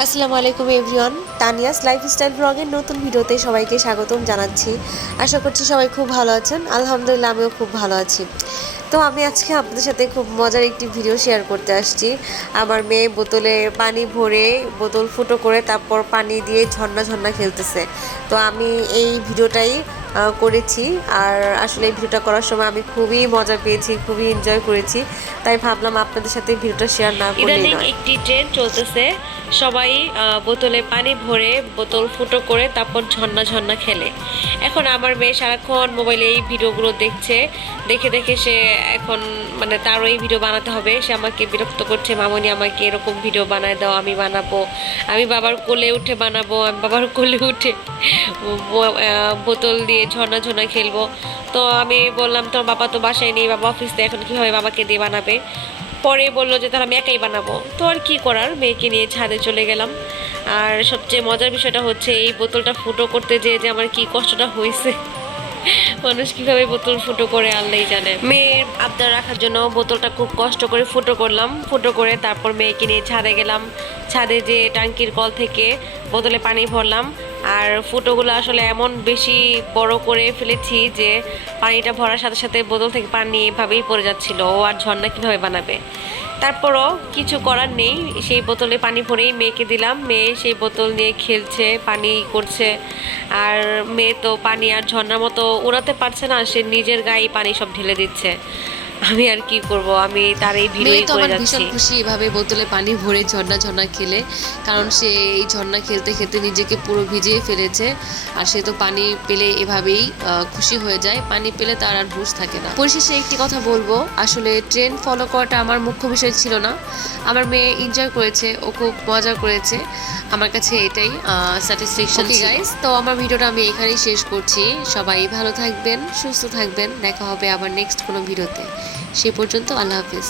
আসসালামু আলাইকুম everyone, Tania's lifestyle ব্লগের নতুন ভিডিওতে সবাইকে স্বাগতম জানাচ্ছি। আশা করছি সবাই খুব ভালো আছেন। আলহামদুলিল্লাহ আমিও খুব ভালো আছি। তো আমি আজকে আপনাদের সাথে খুব মজার একটি ভিডিও শেয়ার করতে আসছি। আমার মেয়ে বোতলে পানি ভরে বোতল ফুটো করে তারপর পানি দিয়ে ঝর্ণা ঝর্ণা খেলতেছে। তো আমি এই ভিডিওটাই করেছি। আর আসলে এই ভিডিওটা করার সময় আমি খুবই মজা পেয়েছি, খুবই এনজয় করেছি। তাই ভাবলাম আপনাদের সাথে ভিডিওটা শেয়ার না করলেই ইদানিং নয়। একটি ট্রেন্ড চলতেছে, সবাই বোতলে পানি ভরে বোতল ফুটো করে তারপর ঝর্ণা ঝর্ণা খেলে। এখন আমার মেয়ে সারাক্ষণ মোবাইলে এই ভিডিওগুলো দেখছে, দেখে দেখে সে এখন মানে তারও এই ভিডিও বানাতে হবে। সে আমাকে বিরক্ত করছে, মামনি আমাকে এরকম ভিডিও বানায় দাও, আমি বানাবো, আমি বাবার কোলে উঠে বানাবো, আমি বাবার কোলে উঠে বোতল দিয়ে ঝর্ণা ঝর্ণা খেলবো। তো আমি বললাম তোর বাবা তো বাসায় নেই, বাবা অফিসে, এখন কীভাবে বাবাকে দিয়ে বানাবে। পরে বললো যে তাহলে আমি একাই বানাবো। তো আর কি করার, মেয়েকে নিয়ে ছাদে চলে গেলাম। আর সবচেয়ে মজার বিষয়টা হচ্ছে এই বোতলটা ফুটো করতে যেয়ে যে আমার কি কষ্টটা হয়েছে। মানুষ কিভাবে বোতল ফুটো করে আল্লাহই জানে। মেয়ের আবদার রাখার জন্য বোতলটা খুব কষ্ট করে ফুটো করলাম। ফুটো করে তারপর মেয়েকে নিয়ে ছাদে গেলাম। ছাদে যে ট্যাঙ্কির কল থেকে বোতলে পানি ভরলাম। আর ফুটোগুলো আসলে এমন বেশি বড় করে ফেলেছি যে পানিটা ভরার সাথে সাথে বোতল থেকে পানি এভাবেই পড়ে যাচ্ছিল। ও আর ঝর্ণা কীভাবে বানাবে। তারপরও কিছু করার নেই, সেই বোতলে পানি ভরেই মেয়েকে দিলাম। মেয়ে সেই বোতল নিয়ে খেলছে, পানি করছে। আর মেয়ে তো পানি আর ঝর্ণার মতো উড়াতে পারছে না, সে নিজের গায়ে পানি সব ঢেলে দিচ্ছে। আমি আর কি করব, আমি তার এই মেয়ে ভিডিওই তো করে আমার ভীষণ যাচ্ছি। খুশি এভাবে বোতলে পানি ভরে ঝর্ণা ঝর্ণা খেলে, কারণ সে এই ঝর্ণা খেলতে খেলতে নিজেকে পুরো ভিজিয়ে ফেলেছে। আর সে তো পানি পেলে এভাবেই খুশি হয়ে যায়, পানি পেলে তার আর হুঁশ থাকে না। পরিশেষে একটি কথা বলবো, আসলে ট্রেন্ড ফলো করাটা আমার মুখ্য বিষয় ছিল না। আমার মেয়ে এনজয় করেছে, ও খুব মজা করেছে, আমার কাছে এটাই স্যাটিসফ্যাকশন ছিল। গাইস, তো আমার ভিডিওটা আমি এখানেই শেষ করছি। সবাই ভালো থাকবেন, সুস্থ থাকবেন, দেখা হবে আবার নেক্সট কোনো ভিডিওতে। সে পর্যন্ত আল্লাহ হাফেজ।